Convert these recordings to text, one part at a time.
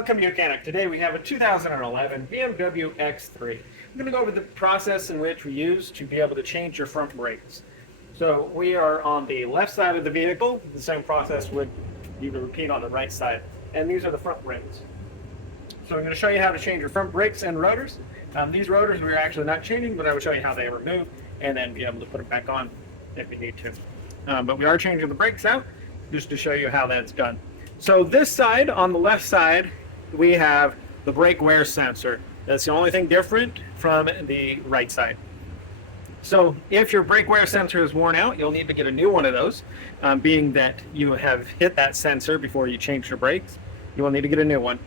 Welcome to Mechanic. Today we have a 2011 BMW X3. I'm going to go over the process in which we use to be able to change your front brakes. So we are on the left side of the vehicle. The same process would you would repeat on the right side. And these are the front brakes. So I'm going to show you how to change your front brakes and rotors. These rotors we're actually not changing, but I will show you how they are removed and then be able to put them back on if we need to. But we are changing the brakes out just to show you how that's done. So this side, on the left side, we have the brake wear sensor. That's the only thing different from the right side. So if your brake wear sensor is worn out, you'll need to get a new one of those. Being that you have hit that sensor before you change your brakes, you will need to get a new one.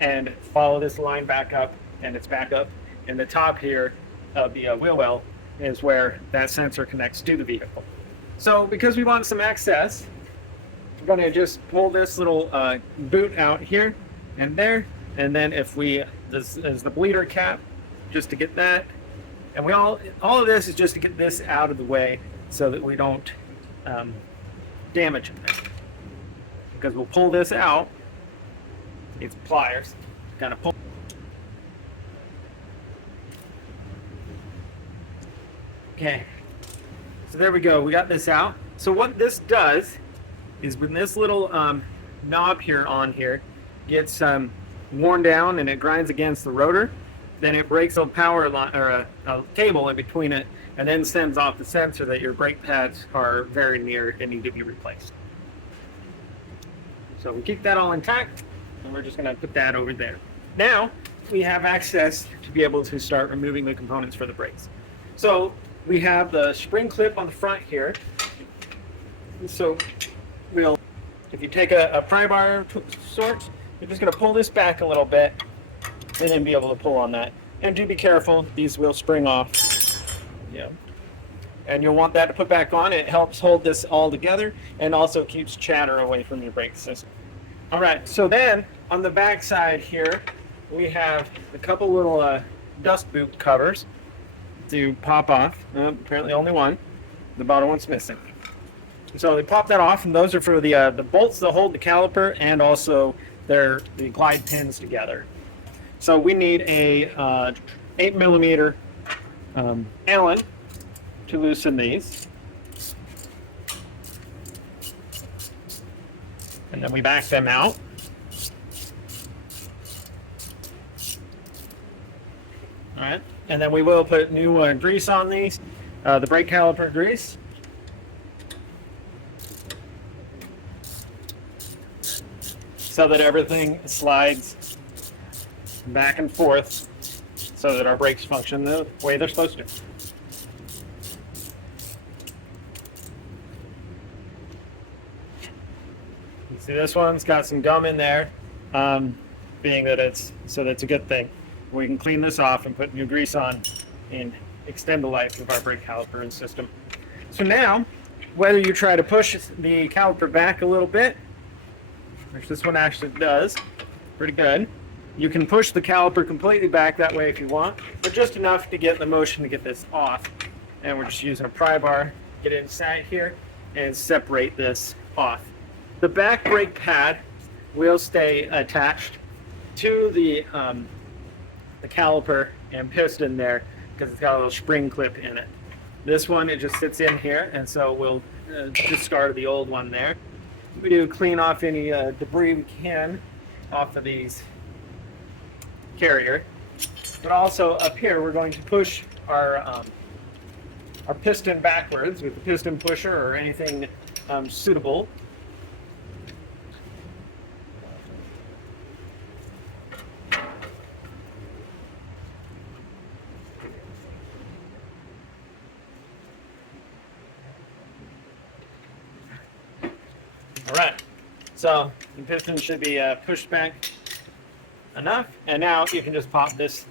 And follow this line back up, and it's back up. And the top here of the wheel well is where that sensor connects to the vehicle. So because we want some access, we're going to just pull this little boot out here and there, and then if we, this is the bleeder cap, just to get that, and we all of this is just to get this out of the way so that we don't damage it, because we'll pull this out. It's pliers, kind of pull. Okay, so there we go. We got this out. So what this does is when this little knob here on here gets worn down and it grinds against the rotor, then it breaks a power line or a cable in between it, and then sends off the sensor that your brake pads are very near and need to be replaced. So we keep that all intact, and we're just going to put that over there. Now we have access to be able to start removing the components for the brakes. So we have the spring clip on the front here. So if you take a pry bar sort, you're just going to pull this back a little bit and then be able to pull on that. And do be careful, these will spring off. Yeah. And you'll want that to put back on. It helps hold this all together and also keeps chatter away from your brake system. All right, so then on the back side here, we have a couple little dust boot covers to pop off. Apparently only one. The bottom one's missing. So they pop that off, and those are for the bolts that hold the caliper, and also the glide pins together. So we need a 8mm Allen to loosen these, and then we back them out. All right, and then we will put new grease on these, the brake caliper grease. So that everything slides back and forth so that our brakes function the way they're supposed to. You see this one's got some gum in there, being that that's a good thing. We can clean this off and put new grease on and extend the life of our brake caliper and system. So now, whether you try to push the caliper back a little bit, which this one actually does pretty good. You can push the caliper completely back that way if you want, but just enough to get the motion to get this off. And we're just using a pry bar, get it inside here, and separate this off. The back brake pad will stay attached to the caliper and piston there because it's got a little spring clip in it. This one, it just sits in here, and so we'll discard the old one there. We do clean off any debris we can off of these carrier, but also up here we're going to push our piston backwards with the piston pusher or anything suitable. All right, so the piston should be pushed back enough, and now you can just pop this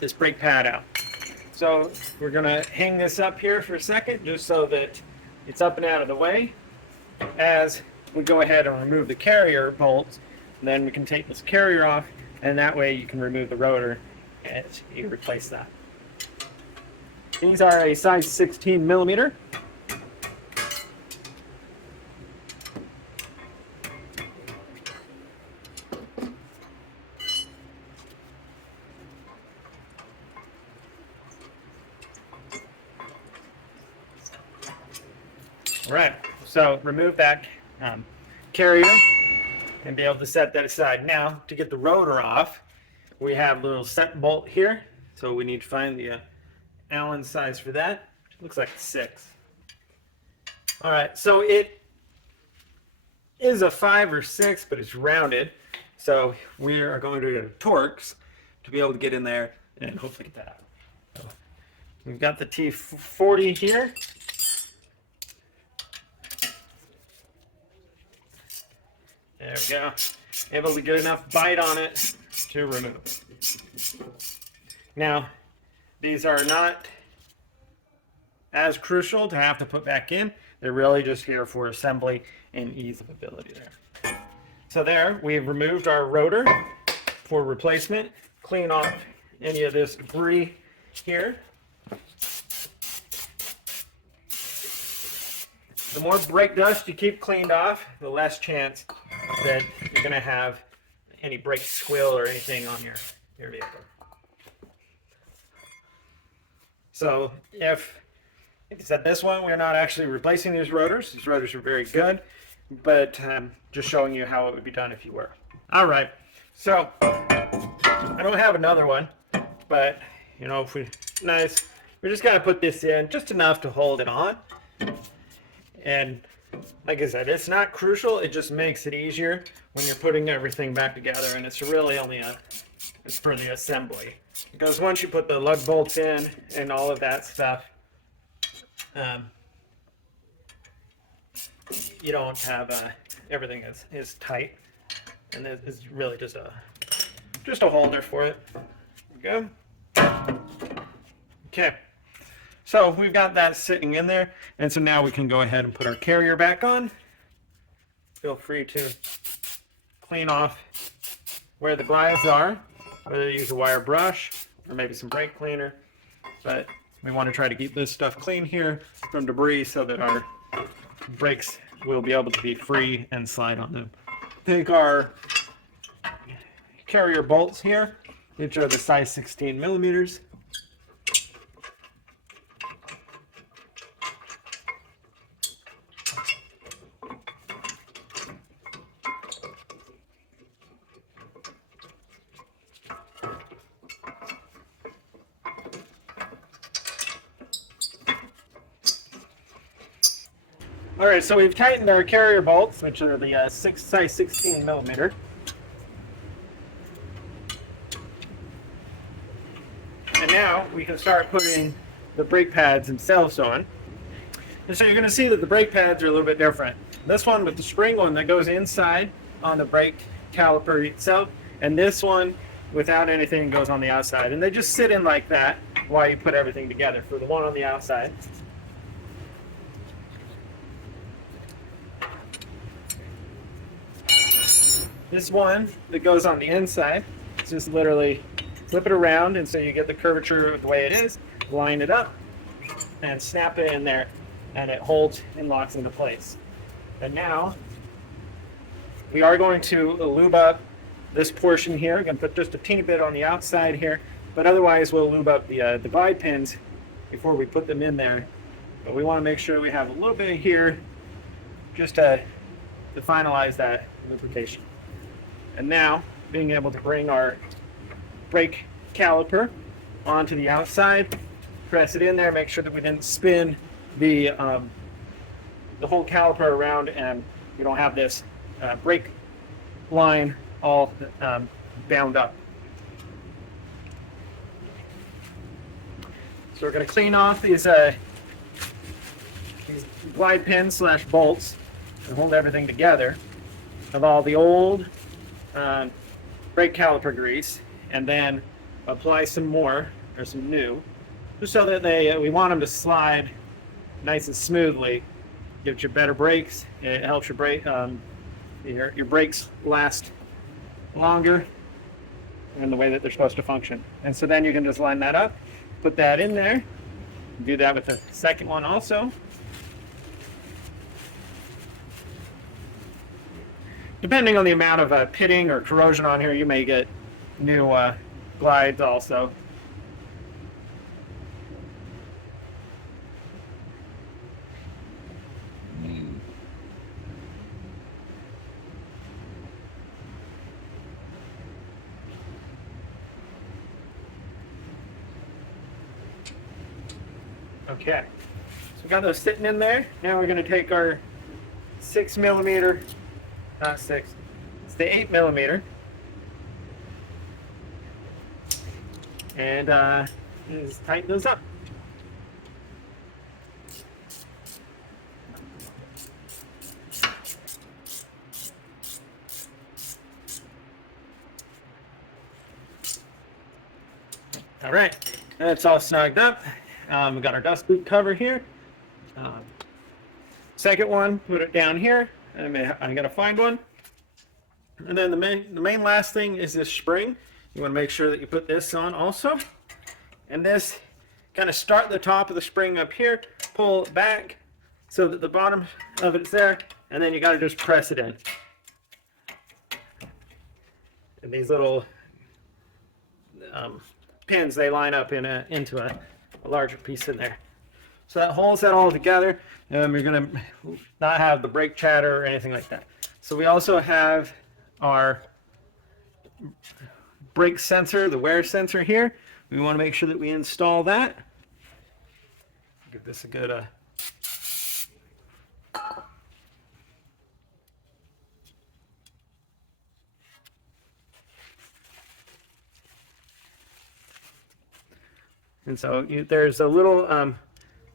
this brake pad out. So we're going to hang this up here for a second, just so that it's up and out of the way. As we go ahead and remove the carrier bolts, and then we can take this carrier off, and that way you can remove the rotor and you replace that. These are a size 16mm. All right, so remove that carrier and be able to set that aside. Now, to get the rotor off, we have a little set bolt here. So we need to find the Allen size for that. It looks like 6. All right, so it is a 5 or 6, but it's rounded. So we are going to get Torx to be able to get in there and hopefully get that out. So we've got the T40 here. There we go. Able to get enough bite on it to remove. Now, these are not as crucial to have to put back in. They're really just here for assembly and ease of ability there. So there, we've removed our rotor for replacement. Clean off any of this debris here. The more brake dust you keep cleaned off, the less chance that you're going to have any brake squill or anything on your vehicle. So if, like I said, this one, we're not actually replacing these rotors. These rotors are very good, but just showing you how it would be done if you were. All right, so I don't have another one, but you know, if we're just gonna put this in just enough to hold it on. And like I said, it's not crucial. It just makes it easier when you're putting everything back together, and it's really only it's for the assembly. Because once you put the lug bolts in and all of that stuff, you don't have everything is tight, and it's really just a holder for it. There we go. Okay. So we've got that sitting in there, and so now we can go ahead and put our carrier back on. Feel free to clean off where the glides are, whether you use a wire brush or maybe some brake cleaner. But we want to try to keep this stuff clean here from debris so that our brakes will be able to be free and slide on them. Take our carrier bolts here, which are the size 16 millimeters. All right, so we've tightened our carrier bolts, which are the size 16 millimeter. And now we can start putting the brake pads themselves on. And so you're going to see that the brake pads are a little bit different. This one with the spring one that goes inside on the brake caliper itself, and this one without anything goes on the outside. And they just sit in like that while you put everything together. For the one on the outside, this one that goes on the inside, it's just literally flip it around, and so you get the curvature the way it is, line it up, and snap it in there, and it holds and locks into place. And now, we are going to lube up this portion here. We're going to put just a teeny bit on the outside here, but otherwise we'll lube up the guide pins before we put them in there. But we want to make sure we have a little bit here just to finalize that lubrication. And now, being able to bring our brake caliper onto the outside, press it in there, make sure that we didn't spin the whole caliper around and you don't have this brake line all bound up. So we're going to clean off these glide pins / bolts and hold everything together of all the old brake caliper grease, and then apply some more or some new, just so that we want them to slide nice and smoothly. Gives you better brakes. It helps your brake your brakes last longer in the way that they're supposed to function. And so then you can just line that up, put that in there. Do that with the second one also. Depending on the amount of pitting or corrosion on here, you may get new glides also. Okay, so we got those sitting in there. Now we're going to take our 6mm, not 6, it's the 8mm, and just tighten those up. All right, that's all snugged up. We got our dust boot cover here. Second one, put it down here. I gotta find one. And then the main last thing is this spring. You want to make sure that you put this on also. And this, kind of start the top of the spring up here, pull it back so that the bottom of it's there, and then you got to just press it in. And these little pins, they line up into a larger piece in there. So that holds that all together, and you're going to not have the brake chatter or anything like that. So we also have our brake sensor, the wear sensor here. We want to make sure that we install that. Give this a good and so there's a little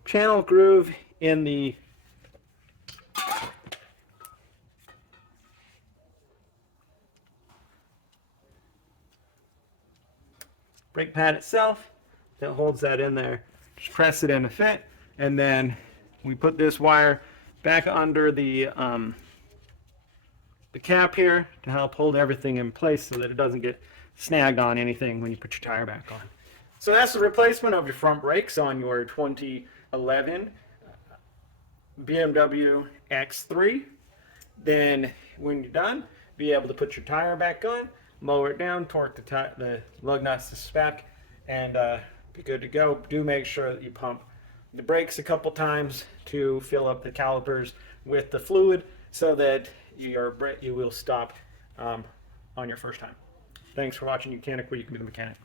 channel groove in the brake pad itself that holds that in there. Just press it in to fit, and then we put this wire back under the cap here to help hold everything in place so that it doesn't get snagged on anything when you put your tire back on. So that's the replacement of your front brakes on your 2011 BMW X3. Then when you're done, be able to put your tire back on, lower it down, torque the lug nuts to spec, and be good to go. Do make sure that you pump the brakes a couple times to fill up the calipers with the fluid so that you will stop on your first time. Thanks for watching. You can be the mechanic.